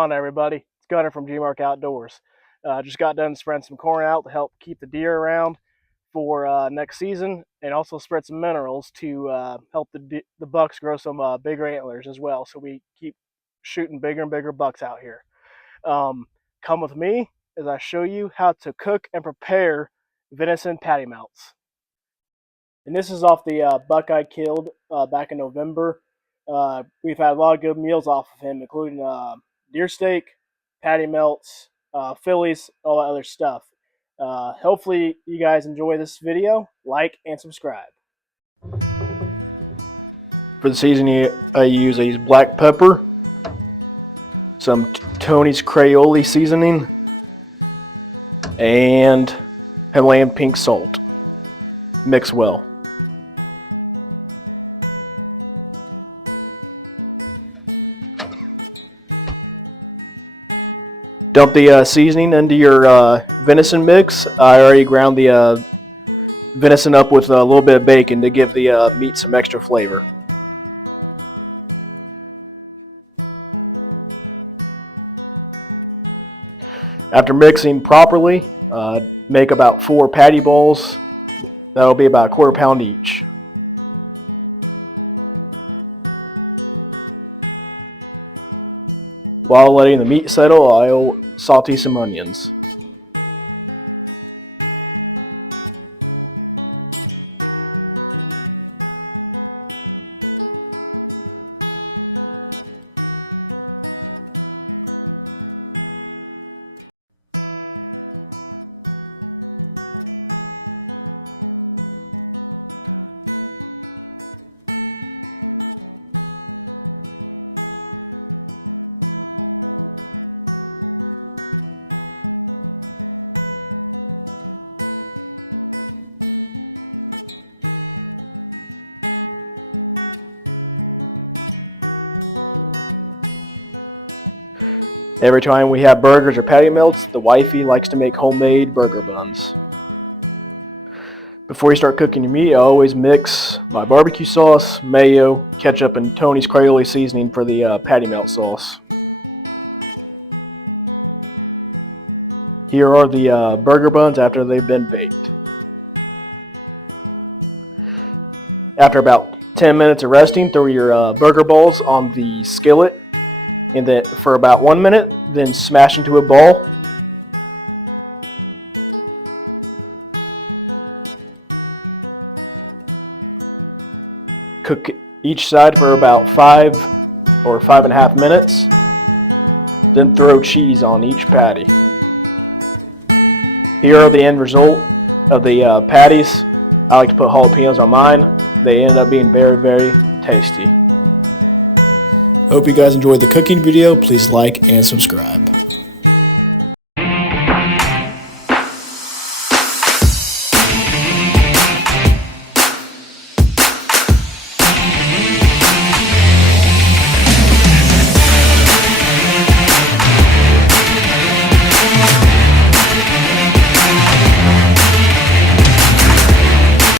on, everybody? It's Gunner from G-Mark Outdoors. Just got done spreading some corn out to help keep the deer around for next season, and also spread some minerals to help the bucks grow some bigger antlers as well, so we keep shooting bigger and bigger bucks out here. Come with me as I show you how to cook and prepare venison patty melts. And this is off the buck I killed back in November. We've had a lot of good meals off of him, including deer steak, patty melts, Phillies, all that other stuff. Hopefully you guys enjoy this video. Like and subscribe. For the seasoning, I use a black pepper, some Tony's Crayola seasoning, and Himalayan pink salt. Mix well. Dump the seasoning into your venison mix. I already ground the venison up with a little bit of bacon to give the meat some extra flavor. After mixing properly, make about 4 patty balls. That'll be about a quarter pound each. While letting the meat settle, I'll saute some onions. Every time we have burgers or patty melts, the wifey likes to make homemade burger buns. Before you start cooking your meat, I always mix my barbecue sauce, mayo, ketchup, and Tony's Crayola seasoning for the patty melt sauce. Here are the burger buns after they've been baked. After about 10 minutes of resting, throw your burger balls on the skillet, and then for about 1 minute, then smash into a ball. Cook each side for about 5 or 5.5 minutes. Then throw cheese on each patty. Here are the end result of the patties. I like to put jalapenos on mine. They end up being very, very tasty. Hope you guys enjoyed the cooking video. Please like and subscribe.